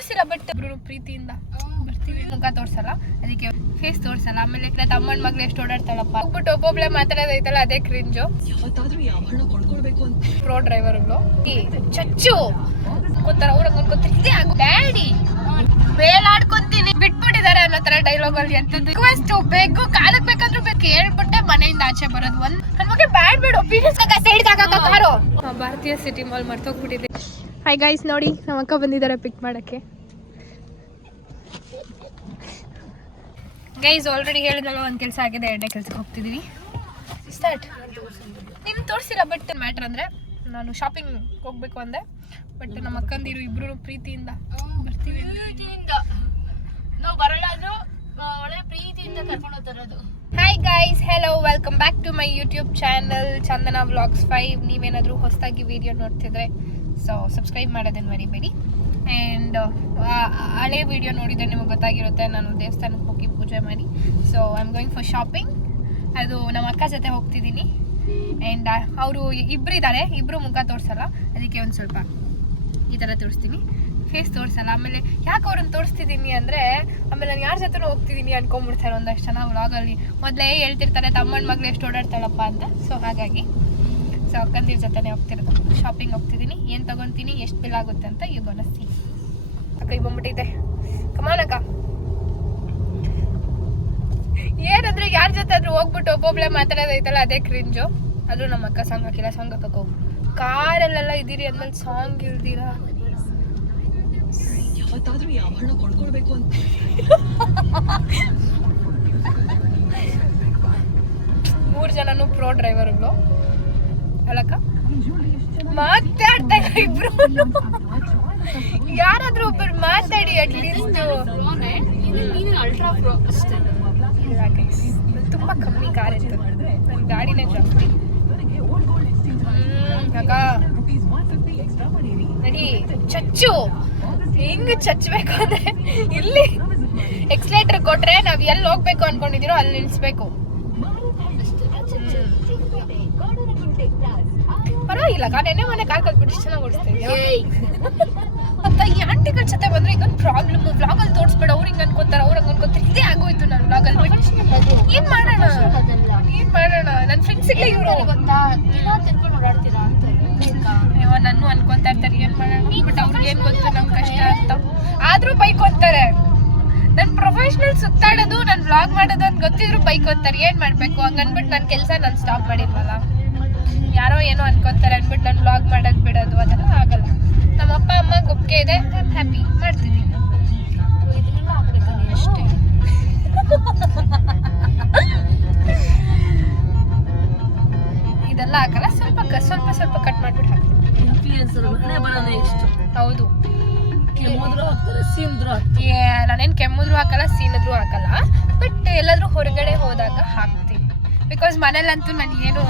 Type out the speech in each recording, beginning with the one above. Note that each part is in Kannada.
ತೋರಿಸಿಲ್ಲ ಬಟ್ ಇಬ್ರು ಪ್ರೀತಿಯಿಂದ ಬರ್ತೀವಿ. ಮುಖ ತೋರ್ಸಲ್ಲ, ಅದಕ್ಕೆ ಫೇಸ್ ತೋರ್ಸಲ್ಲ. ಆಮೇಲೆ ತಮ್ಮನ ಮಗಳು ಎಷ್ಟು ಓಡಾಡ್ತಾಳಪ್ಪ ಹೋಗ್ಬಿಟ್ಟು ಒಬ್ಬೊಬ್ಳೆ ಮಾತಾಡೋದೈತಲ್ಲ, ಅದೇ ಕ್ರಿಂಜು. ಪ್ರೋ ಡ್ರೈವರ್ಗಳು ಚಚ್ಚು ಅನ್ಕೋತಾರ, ಅವ್ರಂಗ್ ಅನ್ಕೋತಾರೆ ಡ್ಯಾಡಿ ಬೇಲಾಡ್ಕೊಂತೀನಿ ಬಿಟ್ಬಿಟ್ಟಿದ್ದಾರೆ ಅನ್ನೋ ತರ ಡೈಲಾಗ್ ಅಲ್ಲಿ. ಎಂತದ್ದು ರಿಕ್ವೆಸ್ಟ್ ಬೇಕು, ಕಾಲಕ್ ಬೇಕಾದ್ರೂ ಬೇಕು ಹೇಳ್ಬಿಟ್ಟೆ ಮನೆಯಿಂದ ಆಚೆ ಬರೋದು. ಒಂದ್ ನನ್ ಬಗ್ಗೆ ಬ್ಯಾಡ್ ಬೇಡ ಕಾರು. ಭಾರತೀಯ ಸಿಟಿ ಮಾಲ್ ಮರ್ತೋಗ್ಬಿಟ್ಟಿದೆ. ಹಾಯ್ ಗೈಸ್, ನೋಡಿ ನಮ್ಮ ಅಕ್ಕ ಬಂದಿದ್ದಾರೆ ಪಿಕ್ ಮಾಡಕ್ಕೆ. ಗೈಸ್ ಆಲ್ರೆಡಿ ಹೇಳಿದಲ್ಲ, ಒಂದು ಕೆಲಸ ಆಗಿದೆ, ಎರಡನೇ ಕೆಲಸಕ್ಕೆ ಹೋಗ್ತಿದ್ದೀವಿ. ಸ್ಟಾರ್ಟ್. ನೀನು ತೋರಿಸಿಲ್ಲ ಬಟ್ ಮ್ಯಾಟ್ರ್ ಅಂದರೆ ನಾನು ಶಾಪಿಂಗ್ ಹೋಗ್ಬೇಕು ಅಂದೆ, ಬಟ್ ನಮ್ಮ ಅಕ್ಕಂದಿರು ಇಬ್ರು ಪ್ರೀತಿಯಿಂದ ಬರ್ತೀವಿ. ನಾವು ಬರಲ್ಲ ಅಂದ್ರು ಒಳ್ಳೆ ಪ್ರೀತಿಯಿಂದ ಕರ್ಕೊಂಡು ಹೋಗ್ತಾರದು. Hi guys, hello, welcome back to my YouTube channel Chandana vlogs 5. ನೀವೇನಾದರೂ ಹೊಸದಾಗಿ ವಿಡಿಯೋ ನೋಡ್ತಿದ್ರೆ ಸೊ ಸಬ್ಸ್ಕ್ರೈಬ್ ಮಾಡೋದನ್ನು ಮರಿಬೇಡಿ. ಆ್ಯಂಡ್ ಹಳೆ ವಿಡಿಯೋ ನೋಡಿದರೆ ನಿಮಗೆ ಗೊತ್ತಾಗಿರುತ್ತೆ, ನಾನು ದೇವಸ್ಥಾನಕ್ಕೆ ಹೋಗಿ ಪೂಜೆ ಮಾಡಿ. So I am going for shopping. ಅದು ನಮ್ಮ ಅಕ್ಕ ಜೊತೆ ಹೋಗ್ತಿದ್ದೀನಿ. ಆ್ಯಂಡ್ ಅವರು ಇಬ್ಬರಿದ್ದಾರೆ, ಇಬ್ಬರು ಮುಖ ತೋರಿಸಲ್ಲ, ಅದಕ್ಕೆ ಒಂದು ಸ್ವಲ್ಪ ಈ ಥರ ತೋರಿಸ್ತೀನಿ, ಫೇಸ್ ತೋರಿಸಲ್ಲ. ಆಮೇಲೆ ಯಾಕೆ ಅವ್ರನ್ನ ತೋರಿಸ್ತಿದ್ದೀನಿ ಅಂದರೆ, ಆಮೇಲೆ ನಾನು ಯಾರ ಜೊತೆ ಹೋಗ್ತಿದ್ದೀನಿ ಅನ್ಕೊಂಡ್ಬಿಡ್ತಾರೆ ಒಂದಷ್ಟು ಜನ ವ್ಲಾಗಲ್ಲಿ. ಮೊದಲೇ ಹೇಳ್ತಿರ್ತಾರೆ ತಮ್ಮನ ಮಗಳು ಎಷ್ಟು ಓಡಾಡ್ತಾಳಪ್ಪ ಅಂತ. ಸೊ ಹಾಗಾಗಿ ಸೊ ಅಕ್ಕಂದಿರ ಜೊತೆನೇ ಹೋಗ್ತಿರೋದು. ಶಾಪಿಂಗ್ ಹೋಗ್ತಿದ್ದೀನಿ, ಏನು ತೊಗೊತೀನಿ, ಎಷ್ಟು ಬಿಲ್ ಆಗುತ್ತೆ ಅಂತ ಈಗ ಸಿ. ಅಕ್ಕ ಈಗ ಬಂದ್ಬಿಟ್ಟೈತೆ, ಕಮಾನಕ್ಕ. ಏನಂದ್ರೆ ಯಾರ ಜೊತೆ ಆದ್ರೂ ಹೋಗ್ಬಿಟ್ಟು ಒಬ್ಬೊಬ್ಳೆ ಮಾತಾಡೋದೈತಲ್ಲ, ಅದೇ ಕ್ರಿಂಜು. ಆದ್ರೂ ನಮ್ಮ ಅಕ್ಕ ಸಾಂಗ್ ಹಾಕಿಲ್ಲ, ಸಾಂಗ್ ಹಾಕೋ ಕಾರಲ್ಲೆಲ್ಲ ಇದ್ದೀರಿ ಅಂದ್ಮೇಲೆ ಸಾಂಗ್ ಇಲ್ದಿರಾ ಕೊಂಡ್ಕೊಳ್ಬೇಕು ಅಂತ. ಮೂರು ಜನನು ಪ್ರೋ ಡ್ರೈವರ್ಗಳು ಅಲ್ಲಕ್ಕ, ಮಾತಾಡ್ತಾ ಇಬ್ರು. ಯಾರಾದ್ರೂ ಒಬ್ಬರು ಮಾತಾಡಿ ಅಟ್ಲೀಸ್ಟ್. ಅಲ್ಟ್ರಾ ಪ್ರೋ ಅಷ್ಟೇ, ತುಂಬಾ ಕಮ್ಮಿ ಕಾರ್ ಇತ್ತು, ನನ್ನ ಗಾಡಿನೇ ಜಾಸ್ತಿ. ಅಕ್ಕ ನಡಿ ಚಚ್ಚು. ಹಿಂಗ್ ಚಚ್ಚಬೇಕು ಅಂದ್ರೆ ಇಲ್ಲಿ ಎಕ್ಸ್ಲೇಟರ್ ಕೊಟ್ರೆ ನಾವ್ ಎಲ್ಲಿ ಹೋಗ್ಬೇಕು ಅನ್ಕೊಂಡಿದೀರೋ ಅಲ್ಲಿ ನಿಲ್ಸ್ಬೇಕು. ಪರವಾಗಿಲ್ಲ, ನೆನ್ನೆ ಮನೆ ಕಾರ್ ಕಲ್ತ್ಬಿಟ್ಟು ಇಷ್ಟು ಚೆನ್ನಾಗಿ ಓಡಿಸ್ತಾ ಇದೆಯಾ ಅಂತ. ಈ ಆಂಟಿಗಳ ಜೊತೆ ಬಂದ್ರೆ ಇದೊಂದು ಪ್ರಾಬ್ಲಮ್. ವ್ಲಾಗ್ ಅಲ್ಲಿ ತೋರಿಸ್ಬೇಡ, ಅವ್ರು ಹಿಂಗ್ ಅನ್ಕೋತಾರ, ಅವ್ರು ಹಂಗ ಅನ್ಕೋತಾರೆ. ಇದೇ ಆಗೋಯ್ತು ನಾನು ವ್ಲಾಗ್ ಅಲ್ಲಿ. ಏನ್ ಮಾಡೋಣ, ನನ್ನ ಫ್ರೆಂಡ್ಸಿಗೆ ಇವರು ಗೊತ್ತಾ ತಿನ್ಕೊಂಡು ಓಡಾಡ್ತೀರಾ ಅಂತ ನಾನು ಅನ್ಕೊಂತಾ ಇರ್ತಾರೆ, ಏನ್ ಮಾಡೋಣ. ಬಟ್ ಅವ್ರಿಗೆ ಏನ್ ಗೊತ್ತು ನಮ್ ಕಷ್ಟ ಅಂತ. ಆದ್ರೂ ಬೈಕ್ ಓದ್ತಾರೆ. ನನ್ ಪ್ರೊಫೆಷನಲ್ ಸುತ್ತಾಡೋದು, ನನ್ ವ್ಲಾಗ್ ಮಾಡೋದು ಅಂತ ಗೊತ್ತಿದ್ರು ಬೈಕ್ ಓದ್ತಾರೆ. ಏನ್ ಮಾಡ್ಬೇಕು, ಹಂಗ ಅನ್ಬಿಟ್ಟು ನನ್ನ ಕೆಲಸ ನಾನು ಸ್ಟಾಪ್ ಮಾಡಿಲ್ವಲ್ಲ. ಯಾರೋ ಏನೋ ಅನ್ಕೊಂತಾರೆ ಅನ್ಬಿಟ್ಟು ನಾನು ವ್ಲಾಗ್ ಮಾಡೋದು ಬಿಡೋದು ಅದೆಲ್ಲ ಆಗಲ್ಲ. ನಮ್ಮ ಅಪ್ಪ ಅಮ್ಮ ಒಪ್ಪಿಗೆ ಇದೆ, ನಾನು ಹ್ಯಾಪಿ ಮಾಡ್ತೀನಿ ಅಷ್ಟೇ. ಇದೆಲ್ಲ ಹಾಕಲ್ಲ, ಸ್ವಲ್ಪ ಕಟ್ ಮಾಡ್ಬಿಟ್ಟು ಹಾಕ್ತೀನಿ. ಹೌದು, ನಾನೇನು ಕೆಮ್ಮಿದ್ರು ಹಾಕಲ್ಲ, ಸೀನಿದ್ರು ಹಾಕಲ್ಲ. ಬಟ್ ಎಲ್ಲಾದ್ರೂ ಹೊರಗಡೆ ಹೋದಾಗ ಹಾಕ್ತೀನಿ. ಬಿಕಾಸ್ ಮನೇಲಂತೂ ನಾನು ಏನು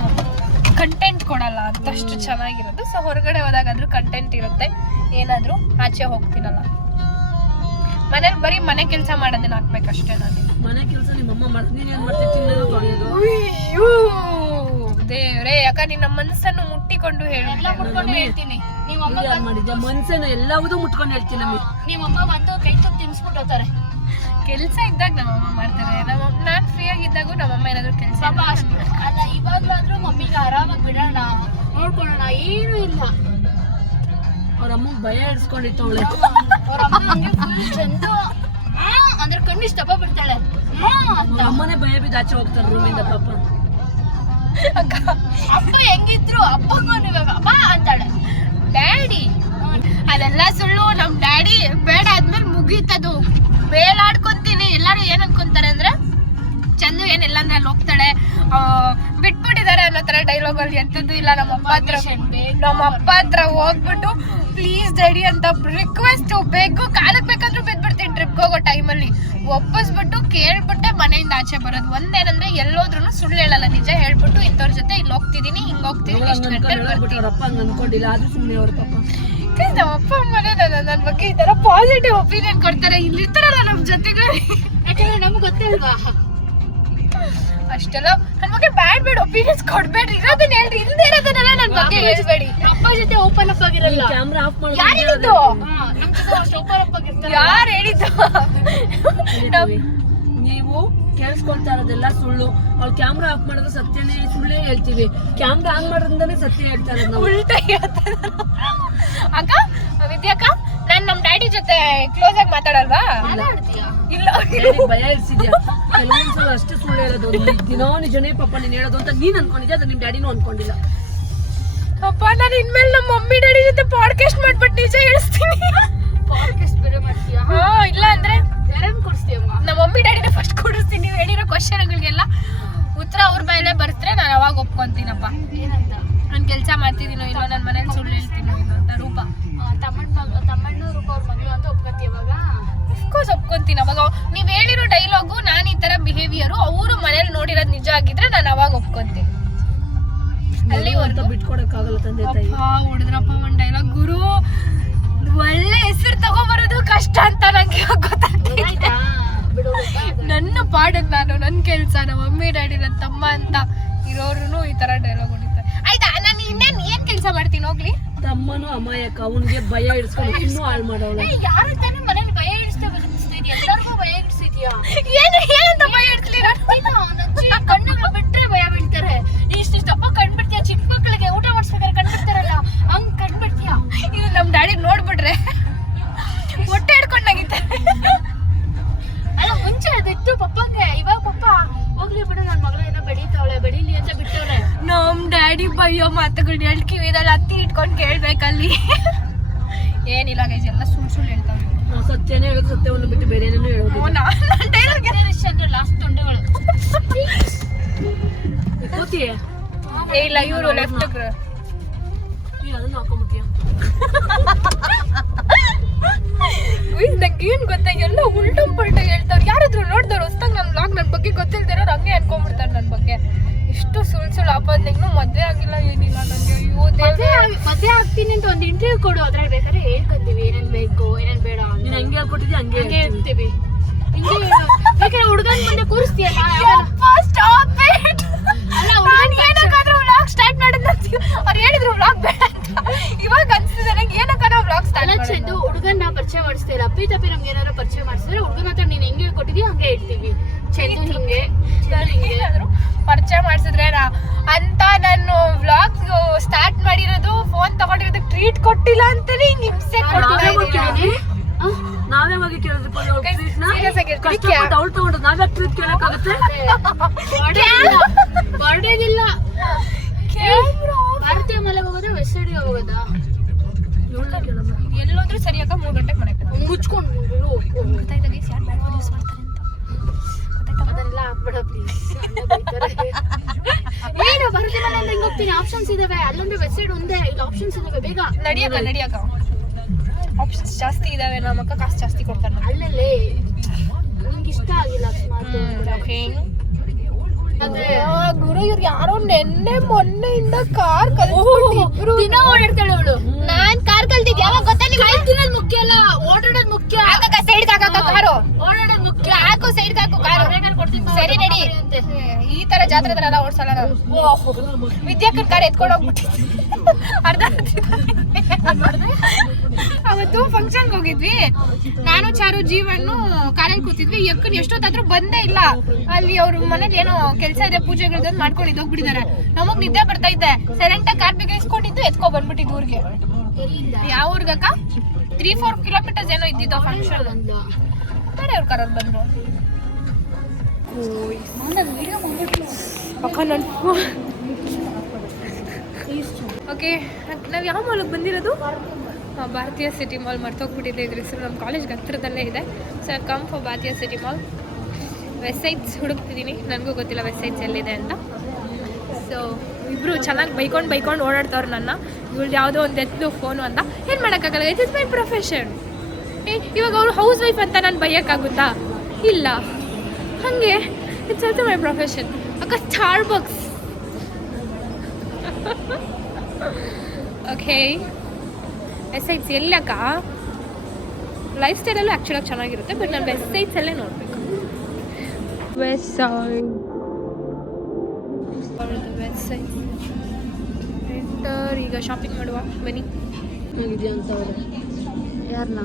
ಕಂಟೆಂಟ್ ಕೊಡಲ್ಲ ಅಂತಷ್ಟು ಚೆನ್ನಾಗಿರೋದು. ಸೊ ಹೊರಗಡೆ ಹೋದಾಗಾದ್ರೂ ಕಂಟೆಂಟ್ ಇರುತ್ತೆ, ಏನಾದರೂ ಆಚೆ ಹೋಗ್ತೀನಲ್ಲ. ಮನೇಲಿ ಬರೀ ಮನೆ ಕೆಲಸ ಮಾಡೋದನ್ನ ಹಾಕ್ಬೇಕಷ್ಟೇ. ನಾನು ಮನೆ ಕೆಲಸ ನಿಮ್ಮಮ್ಮ ಮಾಡ್ತೀನಿ ಏನ್ ಮಾಡ್ತೀನಿ ತೊಳೆಯೋದು. ಅಯ್ಯೋ ದೇವ್ರೇ, ಯಾಕ ನಿನ್ನ ಮನಸ್ಸನ್ನು ಮುಟ್ಟಿಕೊಂಡು ಹೇಳ್ತೀನಿ. ನಿಮ್ಮಮ್ಮ ಮಾಡಿದ್ದೆ ಮನ್ಸನ್ನು ಎಲ್ಲವೂ ಮುಟ್ಕೊಂಡು ಹೇಳ್ತೀನಿ. ನಿಮ್ಮಮ್ಮ ಬಂದು ಕೈ ತುತ್ತು ತಿನ್ಸ್ಬಿಟ್ಟು ಹೋಗ್ತಾರೆ. ಕೆಲಸ ಇದ್ದಾಗ ನಮ್ಮಮ್ಮ ಮಾಡ್ತಾರೆ. ನಾನು ಫ್ರೀ ಆಗಿದ್ದಾಗೂ ನಮ್ಮಮ್ಮ ಏನಾದ್ರು ಕೆಲಸ ಅಲ್ಲ, ಇವಾಗ್ಲಾದ್ರೂ ಮಮ್ಮಿಗೆ ಆರಾಮಾಗಿ ಬಿಡೋಣ, ನೋಡ್ಕೊಳ್ಳೋಣ. ಏನು ಇಲ್ಲ, ಅವ್ರ ಅಮ್ಮ ಭಯ ಇಡ್ಸ್ಕೊಂಡಿತ್ತು ಅವಳೆ. ಅವ್ರ ಅಮ್ಮ ಫುಲ್ ಚಂದ ಅಂದ್ರೆ ಕಣ್ಣಿಷ್ಟು ದಪ್ಪ ಬಿಡ್ತಾಳೆ. ಅಮ್ಮನೇ ಭಯ ಬಿದ್ದು ಆಚೆ ಹೋಗ್ತಾರೆ ರೂಮಿಂದ. ಪಾಪ ಅಪ್ಪ ಹೆಂಗಿದ್ರು ಅಪ್ಪಗೂ ಬಾ ಅಂತಾಳೆ ಡ್ಯಾಡಿ. ಅದೆಲ್ಲ ಸುಳ್ಳು. ನಮ್ ಡ್ಯಾಡಿ ಬೇಡ ಆದ್ಮೇಲೆ ಮುಗೀತದು. ಬೇಲಾಡ್ಕೊಂತೀನಿ. ಎಲ್ಲಾರು ಏನ್ ಅನ್ಕೊಂತಾರೆ ಅಂದ್ರೆ ಚಂದು ಏನಿಲ್ಲ ಅಂದ್ರೆ ಅಲ್ಲಿ ಹೋಗ್ತಾಳೆ, ಬಿಟ್ಬಿಟ್ಟಿದ್ದಾರೆ ಅನ್ನೋ ತರ ಡೈಲಾಗ್ ಅಲ್ಲಿ. ಎಂತದ್ದು ಇಲ್ಲ. ನಮ್ಮ ಅಪ್ಪ ಹತ್ರ ಹೋಗ್ಬಿಟ್ಟು ಪ್ಲೀಸ್ ಡ್ಯಾಡಿ ಅಂತ ರಿಕ್ವೆಸ್ಟ್ ಬೇಕು, ಕಾಲಕ್ ಬೇಕಾದ್ರೂ ಬಿದ್ಬಿಡ್ತೀನಿ. ಟ್ರಿಪ್ಗೆ ಹೋಗೋ ಟೈಮಲ್ಲಿ ಒಪ್ಪಿಸ್ಬಿಟ್ಟು ಕೇಳ್ಬಿಟ್ಟೆ ಮನೆಯಿಂದ ಆಚೆ ಬರೋದು. ಒಂದೇನಂದ್ರೆ ಎಲ್ಲೋದ್ರೂ ಸುಳ್ಳು ಹೇಳಲ್ಲ, ನಿಜ ಹೇಳ್ಬಿಟ್ಟು ಇಂಥವ್ರ ಜೊತೆ ಇಲ್ಲಿ ಹೋಗ್ತಿದೀನಿ, ಹಿಂಗ್ ಹೋಗ್ತಿದೀನಿ, ಇಷ್ಟು ಗಂಟೆ ಬರ್ತೀನಿ. ಅನ್ಕೊಂಡಿಲ್ಲ, ಆದ್ರೂ ಸುಮ್ಮನೆ ಅವ್ರ ಪಾಪ. ನಮ್ಮ ಅಪ್ಪ ಅಮ್ಮನೇ ನನ್ನ ಬಗ್ಗೆ ಈ ತರ ಪಾಸಿಟಿವ್ ಒಪಿನಿಯನ್ ಕೊಡ್ತಾರೆ. ಇಲ್ಲಿರ್ತಾರಲ್ಲ ನಮ್ ಜೊತೆಗೆ, ಯಾಕಂದ್ರೆ ನಮ್ಗೆ ಗೊತ್ತಿಲ್ವಾ ಅಷ್ಟೆಲ್ಲ ನನ್ ಬಗ್ಗೆ ಬ್ಯಾಡ್ ಒಪಿನಿಯನ್ಸ್ ಕೊಡ್ಬೇಡ್ರಿ, ಇರೋದನ್ನ ಹೇಳ್ರಿ, ಇಲ್ದೇ ಇರೋದನ್ನೆಲ್ಲ ನನ್ ಬಗ್ಗೆ ಹೇಳ್ಬೇಡಿ. ಅಪ್ಪ ಜೊತೆ ಓಪನ್ ಅಪ್ ಆಗಿರಲ್ಲ. ಕ್ಯಾಮ್ರಾ ಆಫ್ ಮಾಡಿ ಯಾರು ಹೇಳಿದ್ದು? ನಮ್ ಜೊತೆ ಅಷ್ಟು ಓಪನ್ ಅಪ್ ಆಗಿರ್ತಾರೆ. ಯಾರು ಹೇಳಿದ್ದು? ನೀವು ಕೇಳಿಸ್ಕೊಳ್ತಾ ಇರೋದೆಲ್ಲ ಸುಳ್ಳು. ಅವ್ಳು ಕ್ಯಾಮ್ರಾ ಆಫ್ ಮಾಡೋದು ಸತ್ಯನೇ, ಸುಳ್ಳೇ ಹೇಳ್ತೀವಿ. ಕ್ಯಾಮ್ರಾ ಆನ್ ಮಾಡೋದ್ರಿಂದಾನೇ ಸತ್ಯ ಹೇಳ್ತಾ ಇರೋದು ನಾವು. ಉಲ್ಟಾ ಹೇಳ್ತಾರೆ. ಅಕ್ಕ ವಿದ್ಯಾಕ್ಕ, ನಾನ್ ನಮ್ ಡ್ಯಾಡಿ ಜೊತೆ ಕ್ಲೋಸ್ ಆಗಿ ಮಾತಾಡಲ್ವಾ? ಇಲ್ಲ, ಡ್ಯಾಡಿಗ್ ಭಯ ಇಡ್ಸಿದ್ಯಾ? ಕೆಲವೊಂದ್ಸಲ ಅಷ್ಟೇ ಸುಳ್ಳು ಹೇಳೋದು. ದಿನೋ ನಿಜನೇ ಪಾಪ ನೀನ್ ಹೇಳೋದು ಅಂತ ನೀನ್ ಅನ್ಕೊಂಡಿದ್ಯಾ, ಅದು ನಿಮ್ ಡ್ಯಾಡಿನೂ ಅನ್ಕೊಂಡಿಲ್ಲ. ಅಪ್ಪ ನಾನು ಇನ್ಮೇಲೆ ನಮ್ಮ ಮಮ್ಮಿ ಡ್ಯಾಡಿ ಜೊತೆ ಪಾಡ್ಕಾಸ್ಟ್ ಮಾಡ್ಬಿಟ್ಟು ನಿಜ ಹೇಳಿಸ್ತೀನಿ. ಪಾಡ್ಕಾಸ್ಟ್ ಬೇರೆ ಮಾಡ್ತೀಯಾ? ಹಾ, ಇಲ್ಲ ಅಂದ್ರೆ ಯಾರನ್ನ ಕೊಡ್ಸ್ತೀಯಮ್ಮ? ನಮ್ಮ ಮಮ್ಮಿ ಡ್ಯಾಡಿನ ಫಸ್ಟ್ ಕೊಡಿಸ್ತೀನಿ. ನೀವು ಹೇಳಿರೋ ಕ್ವಶನ್ಗಳಿಗೆಲ್ಲ ಉತ್ತರ ಅವ್ರ ಮೇಲೆ ಬರ್ತಾರೆ, ನಾನು ಅವಾಗ ಒಪ್ಕೊಂತೀನಪ್ಪ. ಏನಂತ? ನಾನು ಕೆಲಸ ಮಾಡ್ತಿದ್ದೀನೋ ಇಲ್ಲೋ, ನನ್ನ ಮನೇಲಿ ಸುಳ್ಳು ಹೇಳ್ತೀನೋ ಇಲ್ಲೋ ಅಂತ. ರೂಪ ತಮ್ಮಣ್ಣ ರೂಪ ಅವ್ರ ಮಗಳು ಅಂತ ಒಪ್ಕೊತೀಯ ಇವಾಗ? ಅಫ್ಕೋರ್ಸ್ ಒಪ್ಕೊಂತೀನಿ. ಅವಾಗ ನೀವು ಹೇಳಿರೋ ಡೈಲಾಗು, ನಾನು ಈ ತರ ಬಿಹೇವಿಯರು ಅವರು ಮನೇಲಿ ನೋಡಿರೋದು ನಿಜ ಆಗಿದ್ರೆ ನಾನು ಅವಾಗ ಒಪ್ಕೊಂತೀನಿ. ಅಲ್ಲಿವರೆಗೂ ಬಿಟ್ಕೊಡಕ್ಕಾಗಲ್ಲ ತಂದೆ ತಾಯಿ. ಹೊಡೆದ್ರಪ್ಪ ಒಂದ್ ಡೈಲಾಗ್, ಗುರು ಒಳ್ಳೆ ಹೆಸರು ತಗೊಂಬರೋದು ಕಷ್ಟ ಅಂತ ನಂಗೆ ಗೊತ್ತಾಗ್ತಿದೆ. ನನ್ನ ಪಾಡಕ್ ನಾನು, ನನ್ನ ಕೆಲ್ಸ, ನಮ್ಮ ಮಮ್ಮಿ ಡ್ಯಾಡಿ, ನನ್ನ ತಮ್ಮ ಅಂತ ಇರೋರು ಈ ತರ ಡೈಲಾಗ್ ಹೊಡಿತಾರೆ. ಆಯ್ತಾ, ನಾನು ಇನ್ನೇನ್ ಏನ್ ಕೆಲಸ ಮಾಡ್ತೀನಿ ಹೋಗ್ಲಿ. ತಮ್ಮನು ಅಮಾಯಕ, ಅವನಿಗೆ ಭಯ ಇಡ್ಸ್ಕೊಂಡು ಇನ್ನೂ ಹಾಳು ಮಾಡೋಳು. ಯಾರು ತಾನೇ ಮನೇಲಿ ಭಯ ಇಡಿಸ್ತಿದ್ಯಾ? ಎಲ್ಲರಿಗೂ ಭಯ ಇಡಿಸ್ತಿದ್ಯಾ? ಏನಂತ ಭಯ ಇಡ್ಸ್ಲಿ? ಕಣ್ಣು ಬಿಟ್ರೆ ಭಯ ಬೀಳ್ತಾರೆ. ಇಷ್ಟಪ್ಪ ಕಣ್ಬಿಡ್ತೀಯ, ಚಿಕ್ಕ ಮಕ್ಕಳಿಗೆ ಊಟ ಮಾಡಿಸ್ಬೇಕಾದ್ರೆ ಕಣ್ಬಿಡ್ತಾರಲ್ಲ, ಹಂಗ್ ಕಣ್ಬಿಡ್ತೀಯ. ಇದು ನಮ್ ಡ್ಯಾಡಿ ನೋಡ್ಬಿಟ್ರೆ ಹೊಟ್ಟೆ ಹಿಡ್ಕೊಂಡಾಗಿದ್ದಾರೆ. ಅಲ್ಲ, ಮುಂಚೆ ಅದಿತ್ತು ಪಪ್ಪಂಗೆ. ಇವಾಗ ಪಪ್ಪ ಹೋಗ್ಲಿ ಬಿಡು, ನನ್ ಮಗಳು ಏನೋ ಬೆಳೀತಾವಳೆ, ಬೆಳೀಲಿ ಅಂತ ಬಿಟ್ಟವ್ರೆ. ನಮ್ ಡ್ಯಾಡಿ ಬಯ್ಯೋ ಮಾತುಗಳು ಎಳ್ ಕಿವಿದಲ್ಲಿ ಹತ್ತಿ ಇಟ್ಕೊಂಡು ಕೇಳ್ಬೇಕಲ್ಲಿ. ಏನಿಲ್ಲ ಗೈಸ್, ಎಲ್ಲ ಸುಳ್ಳು ಹೇಳ್ತಾವೆ. ನಾವು ಸತ್ಯನೇ ಹೇಳೋದು, ಸತ್ಯವನ್ನು ಬಿಟ್ಟು ಬೇರೆ ಏನೇನೋ ಹೇಳೋದು. ಲಾಸ್ಟ್ ತೊಂಡೆಗಳು ಕೂತಿಯೇ? ಇಲ್ಲ, ಇವರು ಲೆಫ್ಟ್. ಈಗ ಅದನ್ನು ಹಾಕೊಂಬಿಟ್ಟಿಯ? ನಂಗೆ ಏನ್ ಗೊತ್ತಾ, ಎಲ್ಲ ಉಲ್ಟಂ ಪಲ್ಟ ಹೇಳ್ತಾವ್ರು. ಯಾರಾದ್ರೂ ನೋಡ್ದವ್ರು ಹೊಸ್ದಾಗ್ ನನ್ ಬ್ಲಾಗ್ ನನ್ ಬಗ್ಗೆ ಗೊತ್ತಿಲ್ದಿರೋರು ಹಂಗೆ ಅನ್ಕೊಂಡ್ಬಿಡ್ತಾರೆ ನನ್ ಬಗ್ಗೆ. ಎಷ್ಟು ಸುಳ್ಳು ಆಪದ್. ಇನ್ನೂ ಮದ್ವೆ ಆಗಿಲ್ಲ, ಏನಿಲ್ಲ ನಂಗೆ. ಅಯ್ಯೋ ಮದ್ವೆ ಆಗ್ತೀನಿ ಅಂತ ಒಂದು ಇಂಟರ್ವ್ಯೂ ಕೊಡು, ಅದ್ರಾಗ ಬೇಕಾದ್ರೆ ಹೇಳ್ಕೊಂತೀವಿ ಏನೇನ್ ಬೇಕು ಏನೇನ್ ಬೇಡ. ನೀನ್ ಹಂಗೆ ಹೇಳ್ಕೊಟ್ಟಿದ್ಯಾ, ಹಂಗೆ ಹೇಳ್ತೀವಿ. ಹಿಂಗೆ ಬೇಕಾದ್ರೆ ಹುಡುಗನ್ ಮುಂದೆ ಕೂರಿಸ್ತೀಯಲ್ಲ. ಸ್ಟಾರ್ಟ್ ಮಾಡಿದ್ರೆ ಅವ್ರು ಹೇಳಿದ್ರು ವ್ಲಾಗ್ ಬೇಡ ಅಂತ. ಇವಾಗ ಅನ್ಸಿದೆ ನಂಗೆ, ಏನಕ್ಕ ನಾವು ವ್ಲಾಗ್ ಸ್ಟಾರ್ಟ್ ಚೆಂದು ಹುಡುಗನ್ನ ಪರಿಚಯ ಮಾಡಿಸ್ತೀರ. ಅಪ್ಪಿ ತಪ್ಪಿ ನಮ್ಗೆ ಏನಾದ್ರು ಪರಿಚಯ ಮಾಡಿಸಿದ್ರೆ ಹುಡುಗನ ಹತ್ರ ನೀನ್ ಹೆಂಗೆ ಕೊಟ್ಟಿದ್ಯಾ ಹಂಗೆ ಹೇಳ್ತೀವಿ. ಚೆಂದು ಹಿಂಗೆ ಏನಾದ್ರು ಪರಿಚಯ ಮಾಡಿಸಿದ್ರೆ ಅಂತ. ನಾನು ವ್ಲಾಗ್ ಸ್ಟಾರ್ಟ್ ಮಾಡಿರೋದು, ಫೋನ್ ತಗೊಂಡಿರೋದಕ್ಕೆ ಟ್ರೀಟ್ ಕೊಟ್ಟಿಲ್ಲ ಅಂತಾನೆ ಹಿಂಗ್ ಹಿಂಸೆ ಕೊಡ್ತಿದ್ದೀನಿ. ನಾವೇ ಹೋಗಿ ಕೇಳಿದ್ವಿ ಅವಳು ತಗೊಂಡು ನಾವೇ ಟ್ರೀಟ್ ಕೇಳಕ್ಕಾಗುತ್ತೆ? ಬರ್ಡೇಗಿಲ್ಲ. ಭಾರತೀಯ ಮಲೆಗೆ ಹೋಗೋದಾ ವೆಸ್ಟ್ ಸೈಡ್ಗೆ ಹೋಗೋದಾ? ಎಲ್ಲೋದ್ರೂ ಸರಿಯಾಗ 3 ಗಂಟೆಗೆ ಮನೆಗೆ ಮುಚ್ಕೊಂಡು ಅದನ್ನೆಲ್ಲ ಹಾಕ್ಬೇಡ ಪ್ಲೀಸ್. ಏನು ಭಾರತೀಯ ಮಲೆ ಹಿಂಗ್ ಹೋಗ್ತೀನಿ, ಆಪ್ಷನ್ಸ್ ಇದಾವೆ. ಅಲ್ಲೊಂದ್ರೆ ವೆಸ್ಟ್ ಸೈಡ್ ಒಂದೇ, ಇಲ್ಲಿ ಆಪ್ಷನ್ಸ್ ಇದಾವೆ. ಬೇಗ ನಡಿಯಕ ಆಪ್ಷನ್ಸ್ ಜಾಸ್ತಿ ಇದಾವೆ. ನಮ್ಮ ಅಕ್ಕ ಕಾಸು ಜಾಸ್ತಿ ಕೊಡ್ತಾರೆ. ಅಲ್ಲಲ್ಲೇ ನಿಂಗೆ ಇಷ್ಟ ಆಗಿಲ್ಲ ಅಕಸ್ಮಾತ್. ಗುರು, ಇವ್ರು ಯಾರೋ ನೆನ್ನೆ ಮೊನ್ನೆಯಿಂದ ಕಾರ್ ದಿನ ಓಡಾಡ್ತಾಳೆ ಅವಳು. ನಾನ್ ಕಾರ್ ಕಲ್ತಿದ್ ಯಾವಾಗ ಗೊತ್ತಾ? ತಿನ್ನೋದು ಮುಖ್ಯ ಅಲ್ಲ, ಓಡಾಡೋದು ಮುಖ್ಯ. ಸೈಡ್ ಹಾಕ ಕಾರು, ಓಡಾಡೋದು ಮುಖ್ಯ. ಹಾಕು ಸೈಡ್ ಹಾಕು ಕಾರು. ಸರಿ ನಡಿ. ಈ ತರ ಜಾತ್ರೆ ತರ ಎಲ್ಲ ಓಡ್ಸಲ್ಲ ನಾನು. ವಿದ್ಯಾಕನ್ ಕಾರ್ ಎತ್ಕೊಂಡು ಹೋಗ್ಬಿಟ್ಟಿದ್ದೆ ಅರ್ಧ. ಅವತ್ತು ಫಂಕ್ಷನ್ಗೆ ಹೋಗಿದ್ವಿ, ನಾನು ಚಾರು ಜೀವನ್ನು ಕಾರಲ್ಲಿ ಕೂತಿದ್ವಿ. ಎಕ್ಕನ್ ಎಷ್ಟೊತ್ತಾದ್ರೂ ಬಂದೇ ಇಲ್ಲ. ಅಲ್ಲಿ ಅವ್ರ ಮನೇಲಿ ಏನೋ ಕೆಲಸ ಇದೆ, ಪೂಜೆಗಳನ್ನ ಮಾಡ್ಕೊಂಡು ಹೋಗ್ಬಿಟ್ಟಿದ್ದಾರೆ. ನಮಗ್ ನಿದ್ದೆ ಬರ್ತಾ ಇದ್ದೆ, ಸೈಲೆಂಟ್ ಆಗಿ ಕಾರ್ ಬೇಗ ಇಸ್ಕೊಂಡಿದ್ದು ಎತ್ಕೊ ಬಂದ್ಬಿಟ್ಟಿದ್ದು ಊರಿಗೆ. ಯಾವ ಊರ್ಗಕ್ಕ? 3-4 ಕಿಲೋಮೀಟರ್ಸ್ ಏನೋ ಇದ್ದಿದ್ದು ಫಂಕ್ಷನ್. ಬೇರೆ ಅವ್ರ ಕಾರಲ್ಲಿ ಬಂದ್ರು. ಓಕೆ, ನಾವು ಯಾವ ಮಾಲ್ಗೆ ಬಂದಿರೋದು? ಭಾರತೀಯ ಸಿಟಿ ಮಾಲ್. ಮರ್ತೋಗ್ಬಿಟ್ಟಿದೆ ಇದ್ರ ಹೆಸರು. ನಮ್ಮ ಕಾಲೇಜ್ಗೆ ಹತ್ತಿರದಲ್ಲೇ ಇದೆ. ಸೊ ಕಮ್ ಫಾರ್ ಭಾರತೀಯ ಸಿಟಿ ಮಾಲ್. ವೆಸ್ಟ್ ಸೈಡ್ಸ್ ಹುಡುಕ್ತಿದ್ದೀನಿ, ನನಗೂ ಗೊತ್ತಿಲ್ಲ ವೆಸ್ಟ್ ಸೈಡ್ಸ್ ಎಲ್ಲಿದೆ ಅಂತ. ಸೊ ಇಬ್ಬರು ಚೆನ್ನಾಗಿ ಬೈಕೊಂಡು ಓಡಾಡ್ತವ್ರು ನನ್ನ. ಇವಳು ಯಾವುದೋ ಒಂದು ಎತ್ತು ಫೋನು ಅಂತ. ಏನು ಮಾಡೋಕ್ಕಾಗಲ್ಲ, ಇಟ್ ಇಸ್ ಮೈ ಪ್ರೊಫೆಷನ್. ಇವಾಗ ಅವರು ಹೌಸ್ ವೈಫ್ ಅಂತ ನಾನು ಬೈಯೋಕ್ಕಾಗುತ್ತಾ? ಇಲ್ಲ. ಹಾಗೆ ಇಟ್ಸ್ ಆಲ್ಸೋ ಮೈ ಪ್ರೊಫೆಷನ್. ಅಕ್ಕ ಸ್ಟಾರ್ಬಕ್ಸ್. ಓಕೆ, ವೆಸ್ಟ್ ಸೈಡ್ಸ್ ಎಲ್ಲಕ್ಕ? ಲೈಫ್ ಸ್ಟೈಲಲ್ಲೂ ಆ್ಯಕ್ಚುಲಾಗಿ ಚೆನ್ನಾಗಿರುತ್ತೆ, ಬಟ್ ನಾನು ವೆಸ್ಟ್ ಸೈಡ್ಸಲ್ಲೇ ನೋಡಬೇಕು. Westside enter. ಈಗ ಶಾಪಿಂಗ್ ಮಾಡುವ ಬನ್ನಿ. ಹೇಗಿದೆಯಾ ಅಂತ ಅವರು ಯಾರನ್ನ